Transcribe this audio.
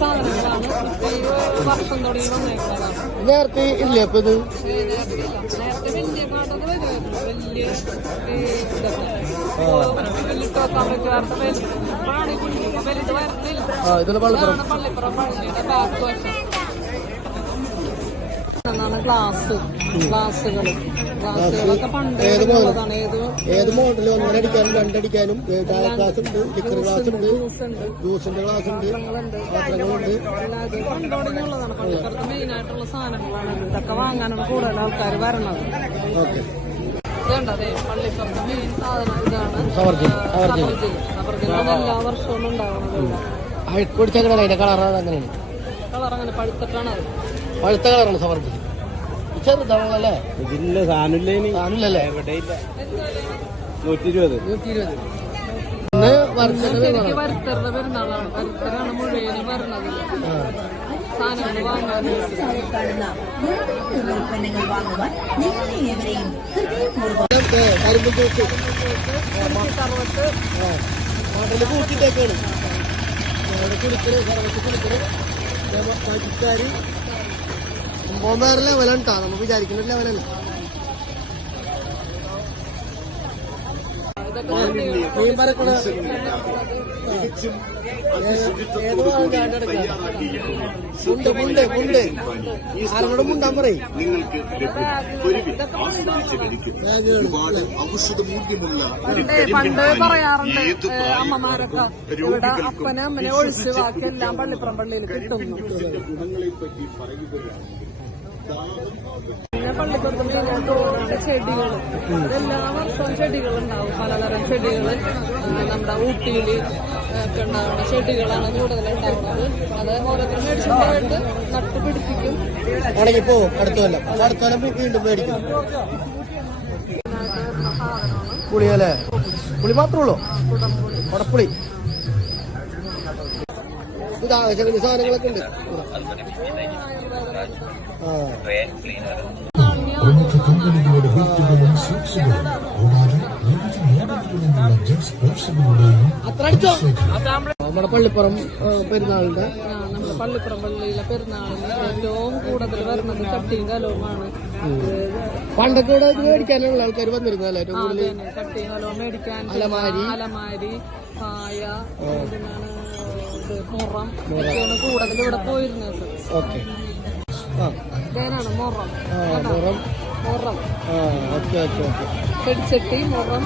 സാധനങ്ങളാണ്. വർഷം തുടങ്ങി വന്നേക്കുന്നതാണ്. നേരത്തെ ഇല്ലേ അപ്പൊ ഇത്? നേരത്തെ വലിയ കാട്ടത് വരുമായിരുന്നു. വലിയ വെക്കാൻ പറ്റുവാർത്ത പാണി കുടിക്കുമ്പോ വലുത് വരുന്നില്ല. പള്ളിപ്പുറം പള്ളിയുടെ ബാക്ക് വശം ഗ്ലാസുകളൊക്കെ പണ്ട് ഉള്ളതാണ്. ഏത് മോഡല്? ഒന്നടിക്കാനും രണ്ടടിക്കാനും ഗ്ലാസ് ഉണ്ട്, ലിക്കർ ഗ്ലാസ് ഉണ്ട്, ജ്യൂസിന്റെ ഗ്ലാസ് ഉണ്ട്, പാത്രങ്ങളുണ്ട്. പണ്ടോടെയുള്ളതാണ്. പള്ളിപ്പുറത്ത് മെയിൻ ആയിട്ടുള്ള സാധനങ്ങളാണ്. ഇതൊക്കെ വാങ്ങാനാണ് കൂടുതൽ ആൾക്കാർ വരണത്. ഇതുണ്ടതെ പള്ളിപ്പുറത്ത് മെയിൻ സാധനം ഇതാണ്. സബർജിലാണ് എല്ലാ വർഷവും ഉണ്ടാവുന്നത്. കളർ അങ്ങനെയാണ്. കളർ അങ്ങനെ പഴുത്തിട്ടാണ്. അത് പഴുത്ത കളറാണ് സവർജി. ചെറുതാണല്ലേ? ഇതില്ല സാധനമില്ലേ? സാധനമില്ലല്ലേ? എവിടെയില്ല. 120. വരുത്തരുടെ പെരുന്നാളാണ്. വരുത്തരാണ് മുഴുവനും വരണത്. സാധനങ്ങൾ വാങ്ങാൻ കൂട്ടിട്ടേക്കാണ് മജിക്കാരി സംഭവം വേറെ ലെവലാണ് കേട്ടോ. നമ്മൾ വിചാരിക്കുന്ന ലെവലല്ല. മീൻ പരക്കണ മുണ്ട് ആരോട് മുണ്ടാൻ പറയും. പണ്ട് പറയാറുണ്ട് അമ്മമാരൊക്കെ ഇവിടെ അപ്പനെ അമ്മനെ ഒഴിച്ച് ബാക്കി എല്ലാം പള്ളിപ്പുറം പള്ളിയിൽ കിട്ടുന്നു. പിന്നെ പള്ളിപ്പുറത്ത് മെയിനായിട്ട് ചെടികൾ, എല്ലാ വർഷവും ചെടികളുണ്ടാവും. പലതരം ചെടികൾ നമ്മുടെ ഊട്ടിയിൽ ഒക്കെ ഉണ്ടാവുന്ന ചെടികളാണ് കൂടുതലുണ്ടാവുന്നത്. അത് ഓരോരുത്തരും മേടിച്ചിട്ട് നട്ടുപിടിപ്പിക്കും. ഉണങ്ങിപ്പോവും. അടുത്തോലം വീണ്ടും മേടിക്കും. പുളിയല്ലേ? പുളി മാത്രമേ ഉള്ളൂ? കുടപ്പുളി. ഇത് ആവശ്യത്തിന് സാധനങ്ങളൊക്കെ ഉണ്ട്. പ്രമുഖ കമ്പനികളുടെ ഗിഫ്റ്റുകളും സ്വീറ്റ്സുകളും കൂടാതെ നമ്മുടെ പള്ളിപ്പുറം പെരുന്നാളിന്റെ നമ്മുടെ പള്ളിപ്പുറം പള്ളിയിലെ പെരുന്നാളിന് ഏറ്റവും കൂടുതൽ വരുന്നത് ചട്ടിയും കലവുമാണ്. പണ്ടൊക്കെ ഇവിടെ മേടിക്കാനുള്ള ആൾക്കാർ വന്നിരുന്നല്ലേ? ചട്ടിയും കലവും മേടിക്കാൻ അലമാരി, പായ, മുറം ഒക്കെയാണ് കൂടുതൽ ഇവിടെ പോയിരുന്നത്. ഇതേനാണ് മുറം. ചെടിച്ചട്ടി, മുറം,